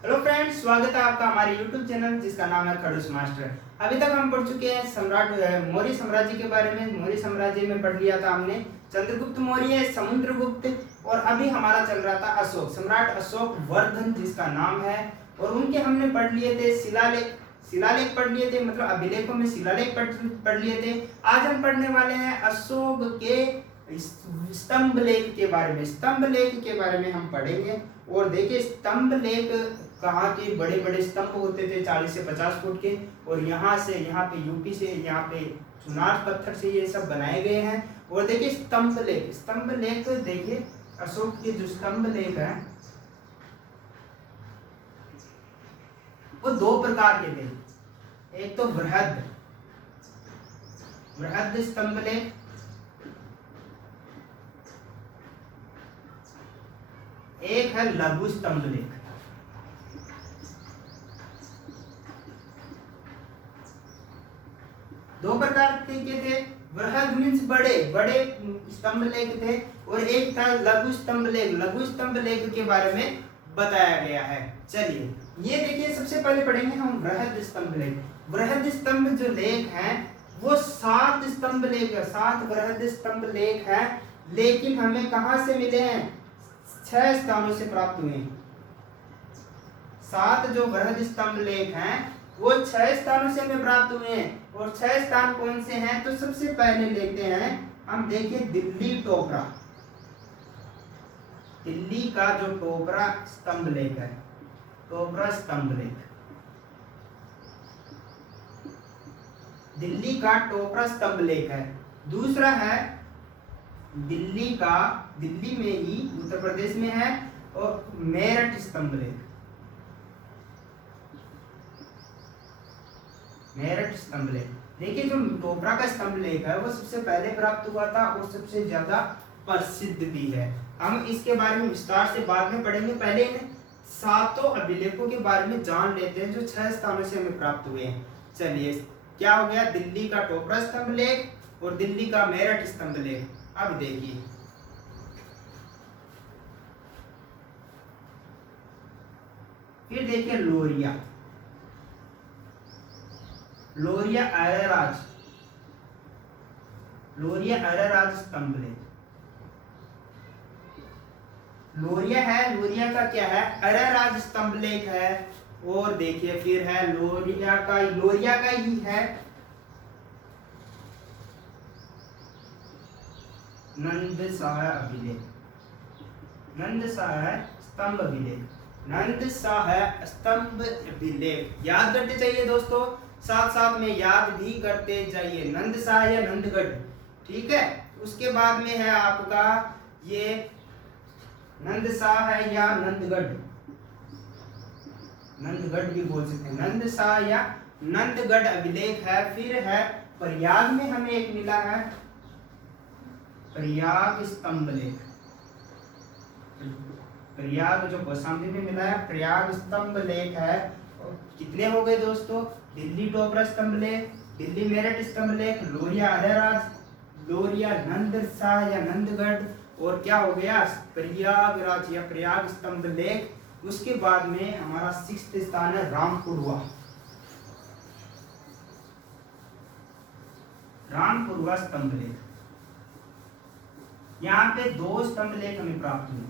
Hello friends, स्वागत है आपका हमारे यूट्यूब चैनल जिसका नाम है खड़ूस मास्टर। अभी तक हम पढ़ चुके हैं सम्राट मौर्य साम्राज्य के बारे में। मौर्य साम्राज्य में पढ़ लिया था हमने चंद्रगुप्त मौर्य, समुद्रगुप्त और अभी हमारा चल रहा था अशोक, सम्राट अशोक वर्धन जिसका नाम है। और उनके हमने पढ़ लिए थे शिलालेख, शिलालेख पढ़ लिए थे, मतलब अभिलेखों में शिलालेख पढ़ लिए थे। आज हम पढ़ने वाले हैं अशोक के स्तंभ लेख के बारे में। स्तंभ लेख के बारे में हम पढ़ेंगे। और देखिए स्तंभ लेख कहाँ के बड़े बड़े स्तंभ होते थे 40 से 50 फुट के, और यहाँ से यहाँ पे यूपी से यहाँ पे चुनार पत्थर से ये सब बनाए गए हैं। और देखिए स्तंभ लेख, स्तंभ लेख देखिए अशोक के जो स्तंभ लेख है वो दो प्रकार के थे। एक तो बृहद बृहद स्तंभ लेख, एक है लघु स्तंभ लेख। दो प्रकार के थे। बृहद मीन्स बड़े बड़े स्तंभ लेख थे, और एक था लघु स्तंभ लेख। लघु स्तंभ लेख के बारे में बताया गया है। चलिए ये देखिए, सबसे पहले पढ़ेंगे हम बृहद स्तंभ लेख। बृहद स्तंभ जो लेख हैं वो 7 स्तंभ लेख है, 7 बृहद स्तंभ लेख है। लेकिन हमें कहां से मिले हैं? 6 स्थानों से प्राप्त हुए हैं। 7 जो बृहद स्तंभ लेख हैं वो 6 स्थानों से हमें प्राप्त हुए हैं। और 6 स्थान कौन से हैं? तो सबसे पहले लेते हैं हम, देखिए दिल्ली टोपरा, दिल्ली का जो टोपरा स्तंभ लेख है, टोपरा स्तंभ लेख, दिल्ली का टोपरा स्तंभ लेख है। दूसरा है दिल्ली का, दिल्ली में ही उत्तर प्रदेश में है, और मेरठ स्तंभ लेख, मेरठ स्तंभ लेख। देखिए जो टोपरा का स्तंभ लेख है वो सबसे पहले प्राप्त हुआ था और सबसे ज्यादा प्रसिद्ध भी है। हम इसके बारे में विस्तार से बाद में पढ़ेंगे। पहले इन 7 अभिलेखों के बारे में जान लेते हैं जो 6 स्थानों से हमें प्राप्त हुए हैं। चलिए क्या हो गया? दिल्ली का टोपरा स्तंभ लेख और दिल्ली का मेरठ स्तंभ लेख। अब देखिए फिर देखिए लोरिया, लोरिया अरेराज, लोरिया अरेराज स्तंभ लेख। लोरिया है, लोरिया का क्या है? अरेराज स्तंभ लेख है। और देखिए फिर है लोरिया का ही है नंदशाह अभिलेख, नंदशाह स्तंभ अभिलेख, नंदशाह स्तंभ अभिलेख। याद करते चाहिए दोस्तों, साथ साथ में याद भी करते जाइए, नंदशाह या नंदगढ़, ठीक है। उसके बाद में है आपका ये नंदशाह है या नंदगढ़, नंदगढ़ भी बोल सकते हैं, नंदशाह या नंदगढ़ अभिलेख है। फिर है प्रयाग में हमें एक मिला है प्रयाग स्तंभ लेख, प्रयाग जो कौशाम्बी में मिला है प्रयाग स्तंभ लेख है। और कितने हो गए दोस्तों? दिल्ली टोपरा स्तंभ लेख, दिल्ली मेरठ स्तंभ लेख, लोरिया अरेराज, लोरिया नंदशाह या नंदगढ़, और क्या हो गया? प्रयागराज या प्रयाग स्तंभ लेख। उसके बाद में हमारा 6th स्थान है रामपुरवा, रामपुरवा स्तंभ लेख। यहाँ पे 2 स्तंभ लेख हमें प्राप्त हुए,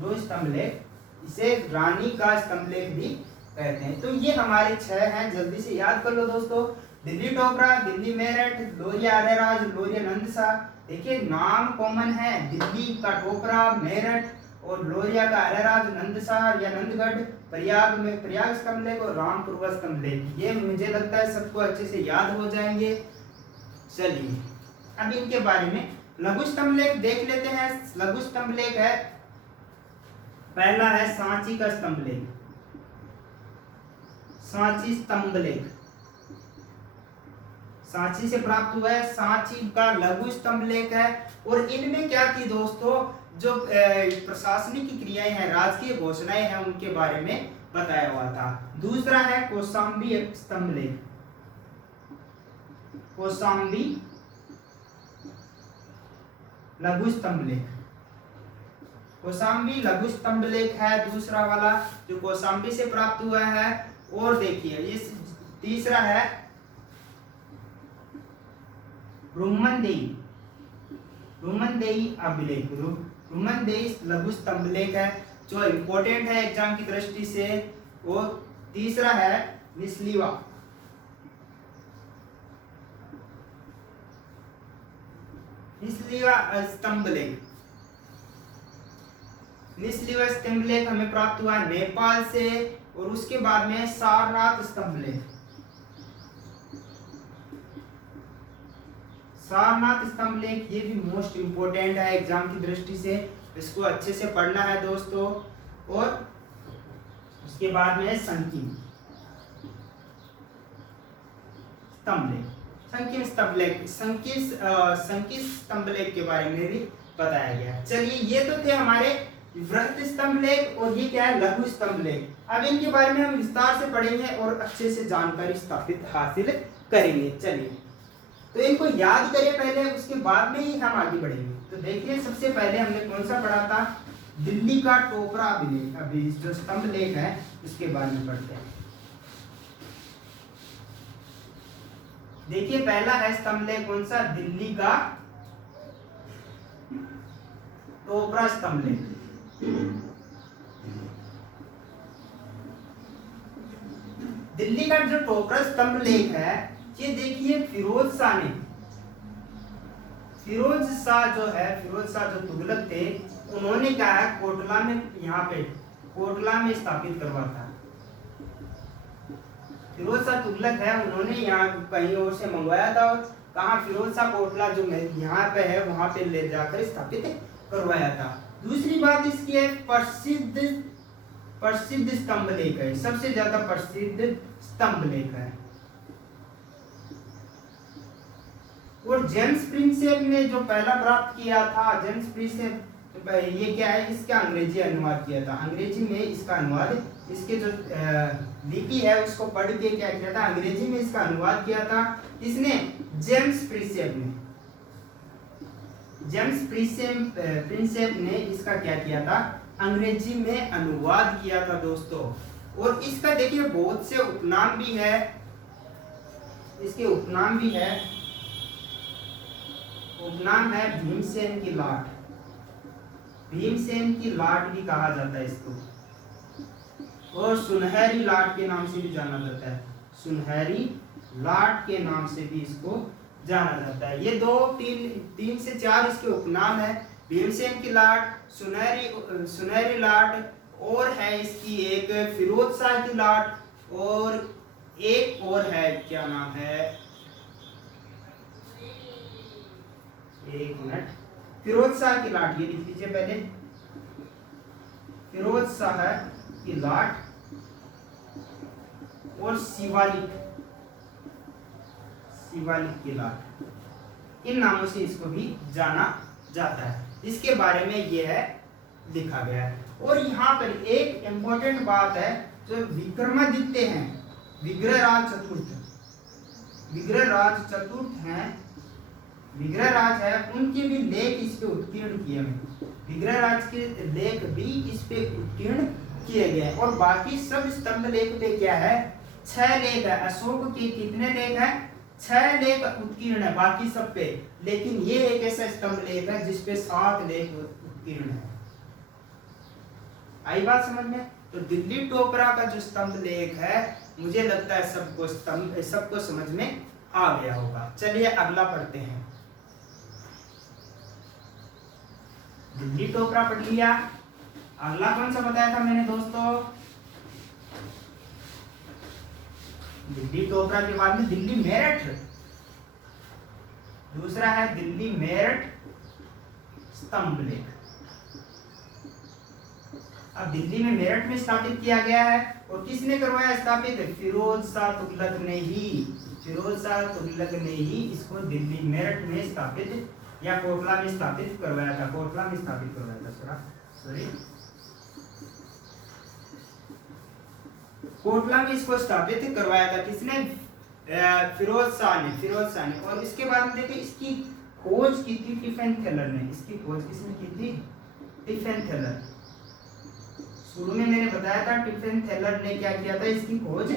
2 स्तंभ लेख, इसे रानी का स्तंभ लेख भी कहते हैं। तो ये हमारे 6 हैं, जल्दी से याद कर लो दोस्तों। दिल्ली टोपरा, दिल्ली मेरठ, लोरिया अरेराज, लोरिया नंदशाह। देखिए नाम कॉमन है, दिल्ली का टोपरा, मेरठ और लोरिया का अरेराज, नंदशाह या नंदगढ़, प्रयाग में प्रयाग स्तंभ लेख और रामपुरवा स्तंभ लेख। ये मुझे लगता है सबको अच्छे से याद हो जाएंगे। चलिए अब इनके बारे में लघु स्तंभ लेख देख लेते हैं। लघु स्तंभ लेख है, पहला है सांची का स्तंभ लेख, सांची स्तंभ लेख, सांची से प्राप्त हुआ है, सांची का लघु स्तंभ लेख है। और इनमें क्या थी दोस्तों? जो प्रशासनिक क्रियाएं हैं, राजकीय घोषणाएं हैं, उनके बारे में बताया हुआ था। दूसरा है कौशाम्बी स्तंभ लेख, कौशाम्बी लघु स्तंभ लेख, कौशाम्बी लघु स्तंभ लेख है दूसरा वाला जो कौशाम्बी से प्राप्त हुआ है। और देखिए ये तीसरा है रुमनदेई अभिलेख, रुमनदेई लघु स्तंभ लेख है जो इंपॉर्टेंट है एग्जाम की दृष्टि से। और तीसरा है निस्लीवा स्तंभ लेख। निस्लीवा स्तंभ लेख हमें प्राप्त हुआ नेपाल से। और उसके बाद में सारनाथ स्तंभ लेख, सारनाथ स्तंभ लेख ये भी मोस्ट इंपोर्टेंट है एग्जाम की दृष्टि से, इसको अच्छे से पढ़ना है दोस्तों। और उसके बाद में संकीर्ण स्तंभ लेख, संकीर्ण स्तंभ लेख, संकीर्ण स्तंभ लेख के बारे में भी बताया गया। चलिए ये तो थे हमारे वृहत स्तंभ लेख और ये क्या है लघु स्तंभ लेख। अब इनके बारे में हम विस्तार से पढ़ेंगे और अच्छे से जानकारी स्थापित हासिल करेंगे। चलिए तो इनको याद करें पहले, उसके बाद में ही हम आगे बढ़ेंगे। तो देखिए सबसे पहले हमने कौन सा पढ़ा था, दिल्ली का टोपरा अभिलेख। अभी जो स्तंभ लेख है उसके बारे में पढ़ते हैं। देखिए पहला है स्तंभ लेख कौन सा, दिल्ली का टोपरा स्तंभ लेख। दिल्ली का जो टोपरा स्तंभ लेख है ये देखिए फिरोज शाह ने, फिरोज शाह जो तुगलक थे उन्होंने क्या है कोटला में, यहाँ पे कोटला में स्थापित करवा था। फिरोज शाह तुगलक है उन्होंने यहाँ कहीं और से मंगवाया था और कहा फिरोज शाह कोटला जो यहाँ पे है वहां पे ले जाकर स्थापित करवाया था। दूसरी बात इसकी है प्रसिद्ध स्तंभ लेख है, सबसे ज्यादा प्रसिद्ध स्तंभ लेख है। और जेम्स प्रिंसेप ने जो पहला प्राप्त किया था, जेम्स प्रिंसेप ये क्या है, इसका अंग्रेजी अनुवाद किया था। अंग्रेजी में इसका अनुवाद, इसके जो लिपि है उसको पढ़ के क्या किया था, अंग्रेजी में इसका अनुवाद किया था। इसने जेम्स प्रिंसेप ने, जेम्स प्रिंसेप ने इसका क्या किया था, अंग्रेजी में अनुवाद किया था दोस्तों। और इसका देखिए बहुत से उपनाम भी है, इसके उपनाम भी है। उपनाम है भीमसेन की लाट, भीमसेन की लाट भी कहा जाता है इसको, और सुनहरी लाट के नाम से भी जाना जाता है, सुनहरी लाट के नाम से भी इसको जाना जाता है। ये तीन से चार इसके उपनाम है, भीमसेन की लाट, सुनहरी लाट, और है इसकी एक फिरोज शाह की लाट, और एक और है, क्या नाम है, एक मिनट, फिरोज शाह की लाट, ये लिख लीजिए पहले, फिरोज शाह की लाट और शिवालिक की लाट, इन नामों से इसको भी जाना जाता है। इसके बारे में यह है लिखा गया है। और यहाँ पर एक इंपॉर्टेंट बात है, जो विक्रमादित्य हैं, विग्रहराज चतुर्थ हैं, विग्रहराज है, उनके भी लेख इस पे उत्कीर्ण किए गए, विग्रहराज के लेख भी इस पे उत्कीर्ण किए गए। और बाकी सब स्तंभ लेख पे क्या है, 6 लेख है। अशोक के कितने लेख है, 6 लेख उत्कीर्ण है बाकी सब पे, लेकिन ये एक ऐसा स्तंभ लेख है जिसपे 7 लेख उत्कीर्ण है। आई बात समझ में? तो दिल्ली टोपरा का जो स्तंभ लेख है, मुझे लगता है सबको समझ में आ गया होगा। चलिए अगला पढ़ते हैं। दिल्ली टोपरा पढ़ लिया, अगला कौन सा बताया था मैंने दोस्तों, दिल्ली टोपरा के बाद में दिल्ली मेरठ, दूसरा है दिल्ली मेरठ स्तंभ लेख। अब दिल्ली में मेरठ में स्थापित किया गया है, और किसने करवाया स्थापित, फिरोज शाह तुगलक ने ही, फिरोज शाह तुगलक ने ही इसको दिल्ली मेरठ में स्थापित या कोटला में स्थापित करवाया था, कोटला में स्थापित करवाया था, सॉरी कोटला में इसको स्थापित करवाया था। किसने, फिरोज शाह ने। और इसके बाद में देखिए इसकी खोज की थी टिफेन थेलर ने, इसकी खोज किसने की थी, टिफेनथेलर। शुरू में मैंने बताया था टिफेनथेलर ने क्या किया था, इसकी खोज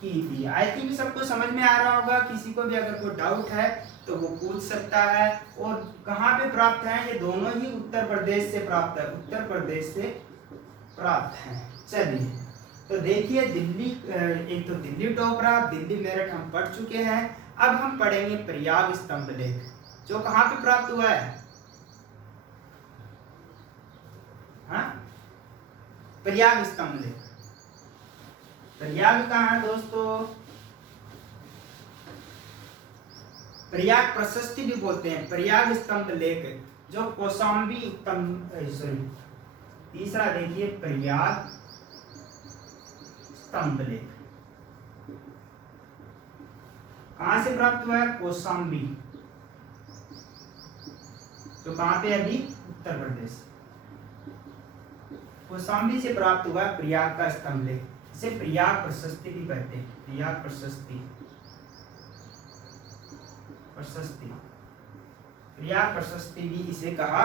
की थी। आई थिंक सबको समझ में आ रहा होगा। किसी को भी अगर कोई डाउट है तो वो पूछ सकता है। और कहाँ पे प्राप्त है, ये दोनों ही उत्तर प्रदेश से प्राप्त है, उत्तर प्रदेश से प्राप्त है। चलिए तो देखिए दिल्ली, एक तो दिल्ली टोपरा, दिल्ली मेरठ हम पढ़ चुके हैं। अब हम पढ़ेंगे प्रयाग स्तंभ लेख, जो कहाँ पे प्राप्त हुआ है। हाँ, प्रयाग स्तंभ लेख। प्रयाग कहाँ है दोस्तों, प्रयाग प्रशस्ति भी बोलते हैं, प्रयाग स्तंभ लेख जो कौशाम्बी तीसरा देखिए प्रयाग स्तंभ लेख कहां से प्राप्त हुआ है, कौशाम्बी, जो कहां पे अभी उत्तर प्रदेश, कौशाम्बी से प्राप्त हुआ प्रयाग का स्तंभ लेख। इसे प्रयाग प्रशस्ति भी कहते हैं, प्रयाग प्रशस्ति, प्रयाग प्रशस्ति भी इसे कहा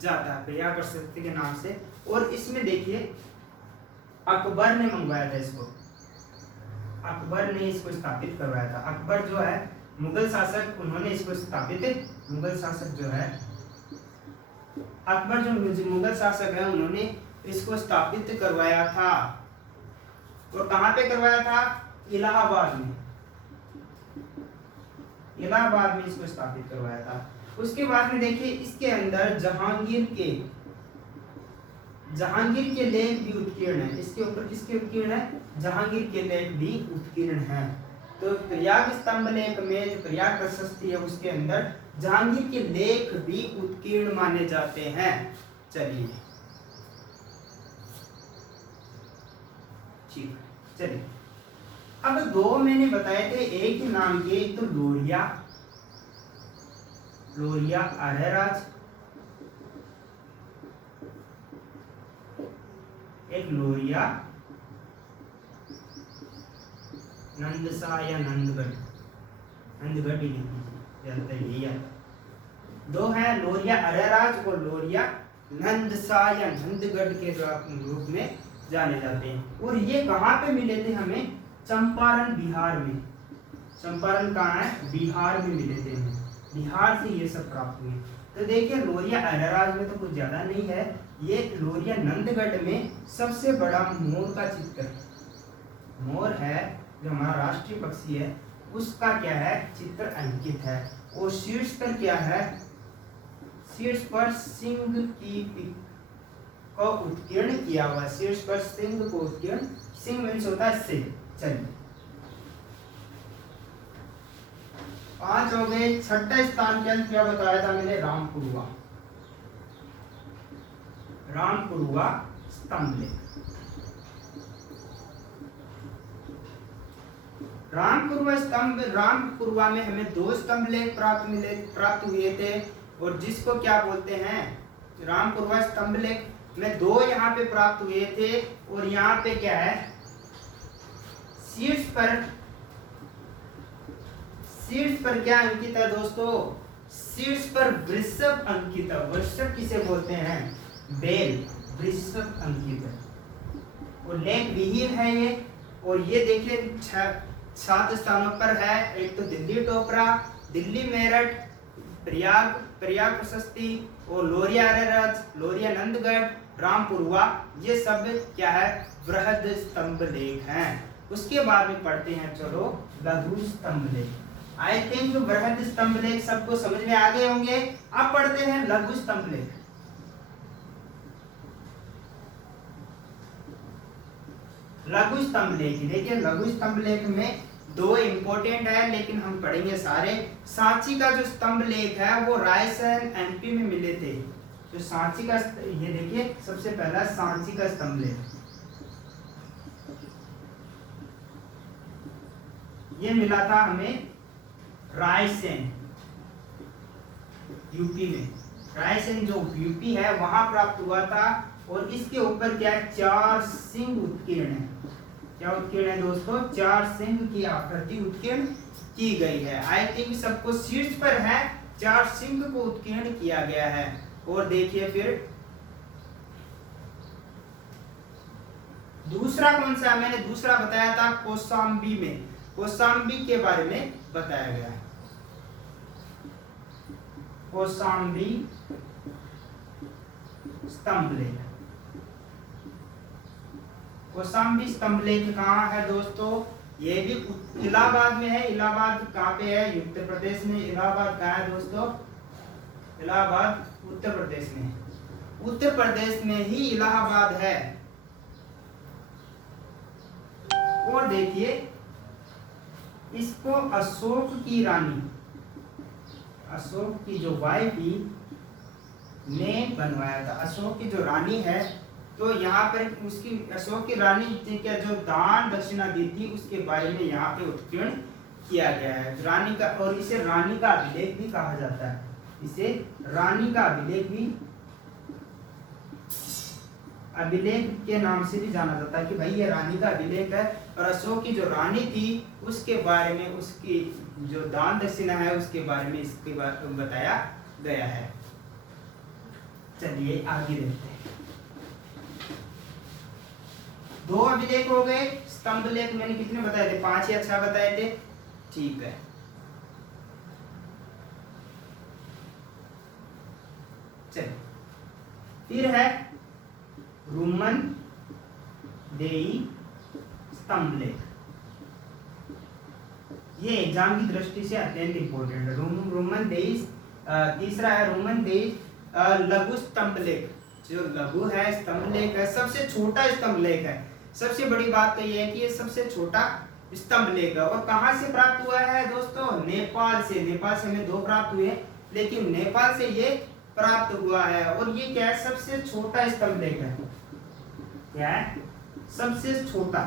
जाता है, प्रयाग प्रशस्ति के नाम से। और इसमें देखिए अकबर ने मंगवाया था इसको, अकबर ने इसको स्थापित करवाया था। अकबर जो है मुगल शासक, उन्होंने इसको स्थापित, मुगल शासक जो है अकबर, जो मुगल शासक है, उन्होंने इसको स्थापित करवाया था। और कहाँ पे करवाया था, इलाहाबाद में, इलाहाबाद में इसको स्थापित करवाया था। उसके बाद में देखिए इसके अंदर जहांगीर के लेख भी उत्कीर्ण है। इसके ऊपर किसके उत्कीर्ण है, जहांगीर के लेख भी उत्कीर्ण है। तो प्रयाग स्तंभ लेख में जो प्रयाग प्रशस्ति है उसके अंदर जहांगीर के लेख भी उत्कीर्ण माने जाते हैं। चलिए ठीक, चलिए अब दो मैंने बताए थे, एक ही नाम के, एक तो लोरिया आर्यराज, एक लोरिया नंदसा या नंदगढ़ ही लिखिए, दो है लोरिया आर्यराज और लोरिया नंदसा या नंदगढ़ के रूप में जाने जाते हैं। और ये कहाँ पे मिले थे हमें, चंपारण बिहार में। चंपारण कहाँ है, बिहार में मिले थे हमें, बिहार से ये सब प्राप्त हुए। तो देखिए लोरिया आर्यराज में तो कुछ ज्यादा नहीं है, ये लोरिया नंदगढ़ में सबसे बड़ा मोर का चित्र, मोर है जो हमारा राष्ट्रीय पक्षी है, उसका क्या है, चित्र अंकित है। और शीर्ष पर क्या है, शीर्ष पर सिंह की को उत्कीर्ण किया हुआ, शीर्ष पर सिंह को उत्कीर्ण, सिंह मीन्स होता है सिंह। चलिए 5 हो गए। छठा स्थान के अंत क्या बताया था मैंने, रामपुरुआ स्तंभ लेख। रामपुरुआ में हमें 2 स्तंभ लेख प्राप्त हुए थे। और जिसको क्या बोलते हैं, रामपुरुआ स्तंभ लेख में 2 यहाँ पे प्राप्त हुए थे। और यहाँ पे क्या है, शीर्ष पर क्या अंकित है दोस्तों, शीर्ष पर वृषभ अंकित है। वृषभ किसे बोलते हैं, बेल, वृषभ अंकित है। और लेख विहीर है ये। और ये देखिए 7 स्थानों पर है, एक तो दिल्ली टोपरा, दिल्ली मेरठ, प्रयाग प्रशस्ति और लोरिया आर्यराज, लोरिया नंदगढ़, रामपुरुआ, ये सब क्या है, बृहद स्तंभ लेख हैं। उसके बाद में पढ़ते हैं चलो लघु स्तंभ लेख। आई थिंक बृहद स्तंभ लेख सबको समझ में आ गए होंगे। अब पढ़ते हैं लघु स्तंभ लेख। लघु स्तंभ लेख, देखिए लघु स्तंभ लेख में 2 इंपॉर्टेंट है, लेकिन हम पढ़ेंगे सारे। सांची का जो स्तंभ लेख है वो रायसेन एमपी में मिले थे। तो सांची का, ये देखिए सबसे पहला सांची का स्तंभ लेख, ये मिला था हमें रायसेन, यूपी में। रायसेन जो यूपी है वहां प्राप्त हुआ था। और इसके ऊपर क्या है, 4 सिंह उत्कीर्ण है। क्या उत्कीर्ण है दोस्तों, 4 सिंह की आकृति उत्कीर्ण की गई है। आई थिंक सबको शीर्ष पर है, 4 सिंह को उत्कीर्ण किया गया है। और देखिए फिर दूसरा कौन सा मैंने दूसरा बताया था कौशाम्बी में, कौशाम्बी के बारे में बताया गया है। कौशाम्बी स्तंभ लेख, कौशाम्बी स्तंभ लेख कहाँ है दोस्तों? ये भी इलाहाबाद में है। इलाहाबाद कहाँ पे है? उत्तर प्रदेश में। इलाहाबाद कहाँ है दोस्तों? इलाहाबाद उत्तर प्रदेश में, उत्तर प्रदेश में ही इलाहाबाद है। और देखिए इसको अशोक की रानी, अशोक की जो वाइफ थी ने बनवाया था। अशोक की जो रानी है, तो यहाँ पर उसकी अशोक की रानी क्या जो दान दक्षिणा दी थी उसके बारे में यहाँ पे उत्कीर्ण किया गया है रानी का। और इसे रानी का अभिलेख भी कहा जाता है, इसे रानी का अभिलेख भी, अभिलेख के नाम से भी जाना जाता है कि भाई ये रानी का अभिलेख है। और अशोक की जो रानी थी उसके बारे में, उसकी जो दान दक्षिणा है उसके बारे में इसके बारे में बताया गया है। चलिए आगे देखते हैं। दो अभिलेख हो गए। स्तंभ लेख मैंने कितने बताए थे? 5 या 6 बताए थे। ठीक है, चलिए फिर है रुमन देई स्तंभ लेख। ये एग्जाम की दृष्टि से अत्यंत इंपॉर्टेंट है। रुमन देई, तीसरा है रुमन देई लघु स्तंभ लेख। जो लघु है स्तंभ लेख है, सबसे छोटा स्तंभ लेख है। सबसे बड़ी बात तो ये है कि ये सबसे छोटा स्तंभ लेख है। और कहाँ से प्राप्त हुआ है दोस्तों? नेपाल से। नेपाल से हमें 2 प्राप्त हुए, लेकिन नेपाल से ये प्राप्त हुआ है। और ये क्या है? सबसे छोटा स्तंभ लेख है। क्या है? सबसे छोटा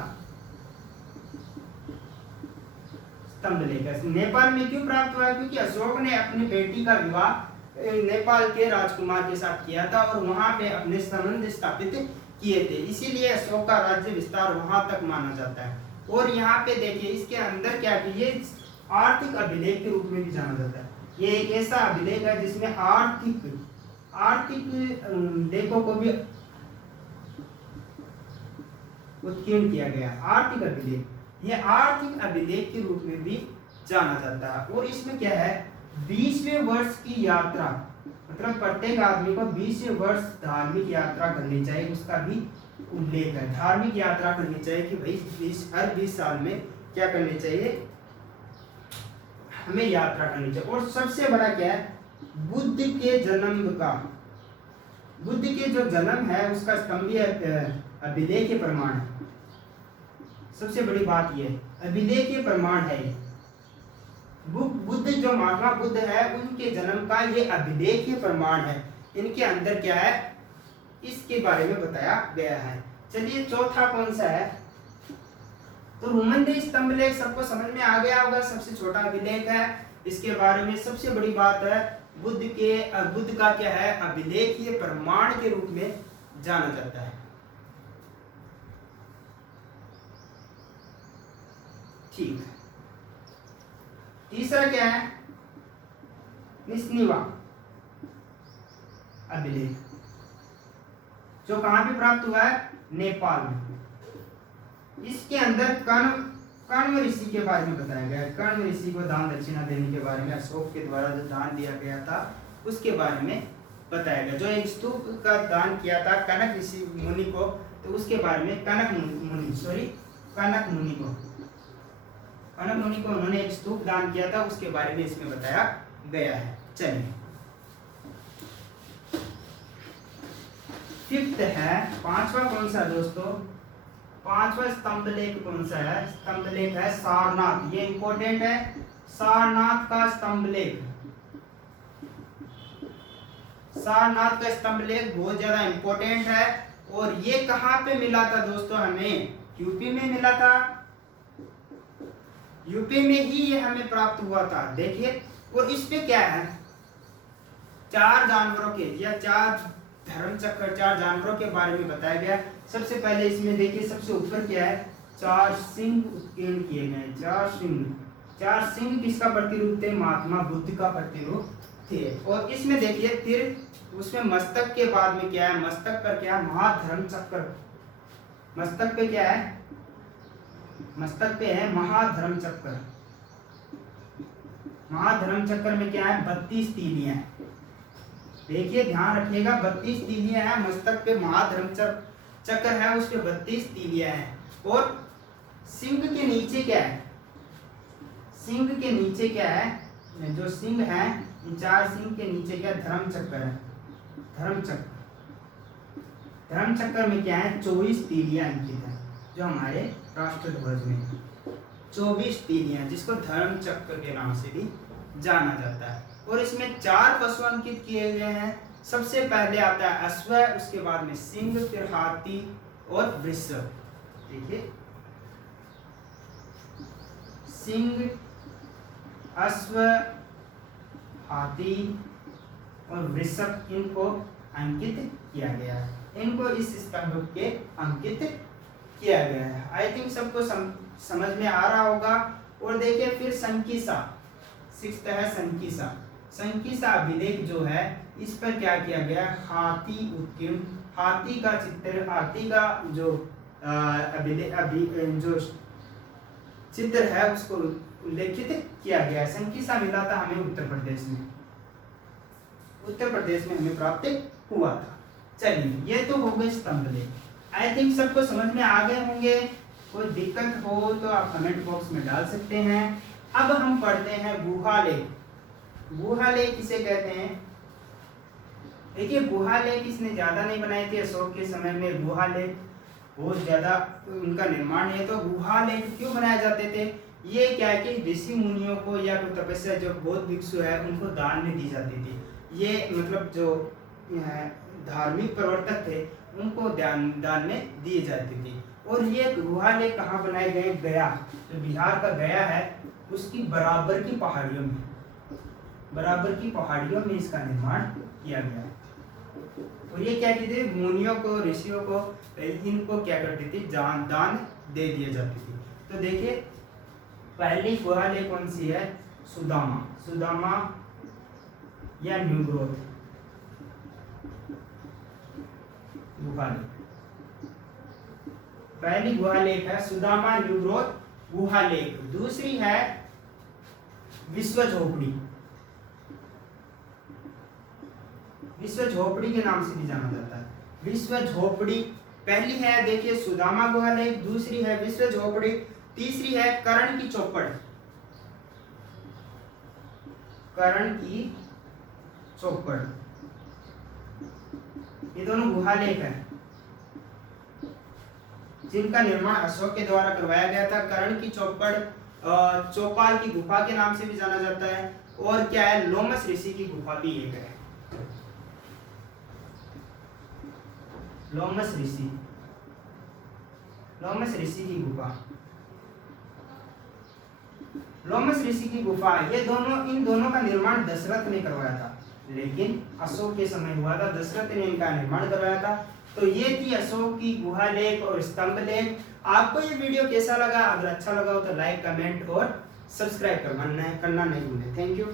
स्तंभ लेख है। नेपाल में क्यों प्राप्त हुआ? क्योंकि अशोक ने अपनी बेटी का विवाह नेपाल के राजकुमार के साथ किया था और वहां पे अपने संबंध स्थापित किए थे, इसीलिए अशोक का राज्य विस्तार वहां तक माना जाता है। और यहाँ पे देखिए इसके अंदर क्या है, ये आर्थिक अभिलेख के रूप में भी जाना जाता है। ये एक ऐसा अभिलेख है जिसमें आर्थिक लेखों को भी उत्कीर्ण किया गया। आर्थिक अभिलेख, ये आर्थिक अभिलेख के रूप में भी जाना जाता है। और इसमें क्या है? 20वें वर्ष की यात्रा, मतलब प्रत्येक आदमी को 20वें वर्ष धार्मिक यात्रा करनी चाहिए, उसका भी उल्लेख है। धार्मिक यात्रा करनी चाहिए कि भाई हर 20 साल में क्या करनी चाहिए? हमें यात्रा करनी चाहिए। और सबसे बड़ा क्या है? बुद्ध के जन्म का, बुद्ध के जो जन्म है उसका स्तंभीय अभिलेख के प्रमाण है। सबसे बड़ी बात यह अभिलेख के प्रमाण है। बुद्ध जो महात्मा बुद्ध है उनके जन्म का ये अभिलेख के प्रमाण है। इनके अंदर क्या है इसके बारे में बताया गया है। चलिए चौथा कौन सा है? तो रुमन देई स्तंभ लेख सबको समझ में आ गया होगा, सबसे छोटा अभिलेख है। इसके बारे में सबसे बड़ी बात है बुद्ध का क्या है? अभिलेखीय प्रमाण के रूप में जाना जाता है। ठीक है, तीसरा क्या है? निस्निवा अभिलेख, जो कहां पे प्राप्त हुआ है? नेपाल में। इसके अंदर कण्व ऋषि के बारे में बताया गया है। कण्व ऋषि को दान दक्षिणा देने के बारे में, अशोक के द्वारा जो दान दिया गया था उसके बारे में बताया गया। जो एक स्तूप का दान किया था कनक ऋषि मुनि को, तो उसके बारे में कनक मुनि को उन्होंने एक स्तूप दान किया था, उसके बारे में इसमें बताया गया है। चलिए फिफ्थ है, पांचवा कौन सा दोस्तों? पांचवा स्तंभ लेख कौन सा है? स्तंभ लेख है सारनाथ। ये इंपॉर्टेंट है, सारनाथ का स्तंभ लेख। सारनाथ का स्तंभ लेख बहुत ज्यादा इंपॉर्टेंट है। और ये कहां पे मिला था दोस्तों? हमें यूपी में मिला था। यूपी में ही ये हमें प्राप्त हुआ था। देखिए, और इस पे क्या है? 4 जानवरों के या 4 धर्म चक्र, 4 जानवरों के बारे में बताया गया। सबसे पहले इसमें देखिए सबसे ऊपर क्या है? 4 सिंह उत्कीर्ण किए गए। 4 सिंह किसका प्रतिरूप थे? महात्मा बुद्ध का प्रतिरूप थे। और इसमें देखिए फिर उसमें मस्तक के बाद में क्या है? मस्तक पर क्या? महाधर्म चक्र मस्तक पे क्या है, मस्तक पे है महाधर्म चक्र। महाधर्म चक्र में क्या है, 32 तीलियां हैं। देखिए ध्यान रखिएगा, 32 तीलियां हैं मस्तक पे। महाधर्म चक्र है, उस पे 32 तीलियां हैं। और सिंह के नीचे क्या है, सिंह के नीचे क्या है, जो सिंह है, इन 4 सिंह के नीचे क्या धर्म चक्र है। धर्म चक्र, धर्म चक्र में क्या है, 24 तीलियां अंकित है, जो हमारे राष्ट्रध्वज में 24 तीलियां, जिसको धर्म चक्र के नाम से भी जाना जाता है। और इसमें 4 पशु अंकित किए गए हैं। सबसे पहले आता है अश्व, उसके बाद में सिंह, फिर हाथी और वृषभ। देखिए सिंह, अश्व, हाथी और वृषभ, इनको अंकित किया गया है। इनको इस स्तंभ के अंकित किया गया है। आई थिंक सबको समझ में आ रहा होगा। और देखिए फिर संकीसा, 6th है संकीसा। संकीसा अभिलेख जो है, इस पर क्या किया गया, हाथी उत्कीर्ण, हाथी का चित्र, हाथी का जो जो चित्र है उसको उल्लेखित किया गया है। संकीसा मिला था हमें उत्तर प्रदेश में, उत्तर प्रदेश में हमें प्राप्त हुआ था। चलिए ये तो हो गए स्तंभ लेख। आई थिंक सबको समझ में आ गए होंगे। कोई दिक्कत हो तो आप कमेंट बॉक्स में डाल सकते हैं। अब हम पढ़ते हैं गुहा लेख। गुहा लेख किसे कहते हैं? देखिए गुहा लेख इसने ज्यादा नहीं बनाए थे, अशोक के समय में गुहा लेख बहुत ज्यादा उनका निर्माण है। तो गुहा लेख क्यों बनाए जाते थे? ये क्या है कि ऋषि मुनियों को या कोई तपस्या जो बौद्ध भिक्षु है उनको दान में दी जाती थी। ये मतलब जो धार्मिक प्रवर्तक थे उनको दान में दिए जाती थी। और ये गुहा लेख कहाँ बनाए गए? गया, जो बिहार का गया है उसकी बराबर की पहाड़ियों में, बराबर की पहाड़ियों में इसका निर्माण किया गया है। और ये क्या कहते थे, मुनियों को, ऋषियों को, इनको क्या करती थी, दान दे दिए जाती थी। तो देखिए पहली गुहा लेख कौन सी है? सुदामा, सुदामा या न्यूग्रोथ गुहा लेख। पहली गुहा लेख है सुदामा न्यूग्रोथ गुहा लेख। दूसरी है विश्व झोपड़ी, विश्व झोपड़ी के नाम से भी जाना जाता है। विश्व झोपड़ी पहली है देखिए सुदामा गुहा लेख, दूसरी है विश्व झोपड़ी, तीसरी है कर्ण की चौपड़, कर्ण की चौपड़। ये दोनों गुहा लेख है जिनका निर्माण अशोक के द्वारा करवाया गया था। कर्ण की चौपड़ चौपाल की गुफा के नाम से भी जाना जाता है। और क्या है, लोमस ऋषि की गुफा भी एक है, लोमस ऋषि, लोमस ऋषि की गुफा, लोमस ऋषि की गुफा। ये दोनों, इन दोनों का निर्माण दशरथ ने करवाया था, लेकिन अशोक के समय हुआ था, दशरथ ने इनका निर्माण करवाया था। तो ये थी अशोक की गुहा लेख और स्तंभ लेख। आपको ये वीडियो कैसा लगा? अगर अच्छा लगा हो तो लाइक, कमेंट और सब्सक्राइब करना नहीं भूलें। Thank you.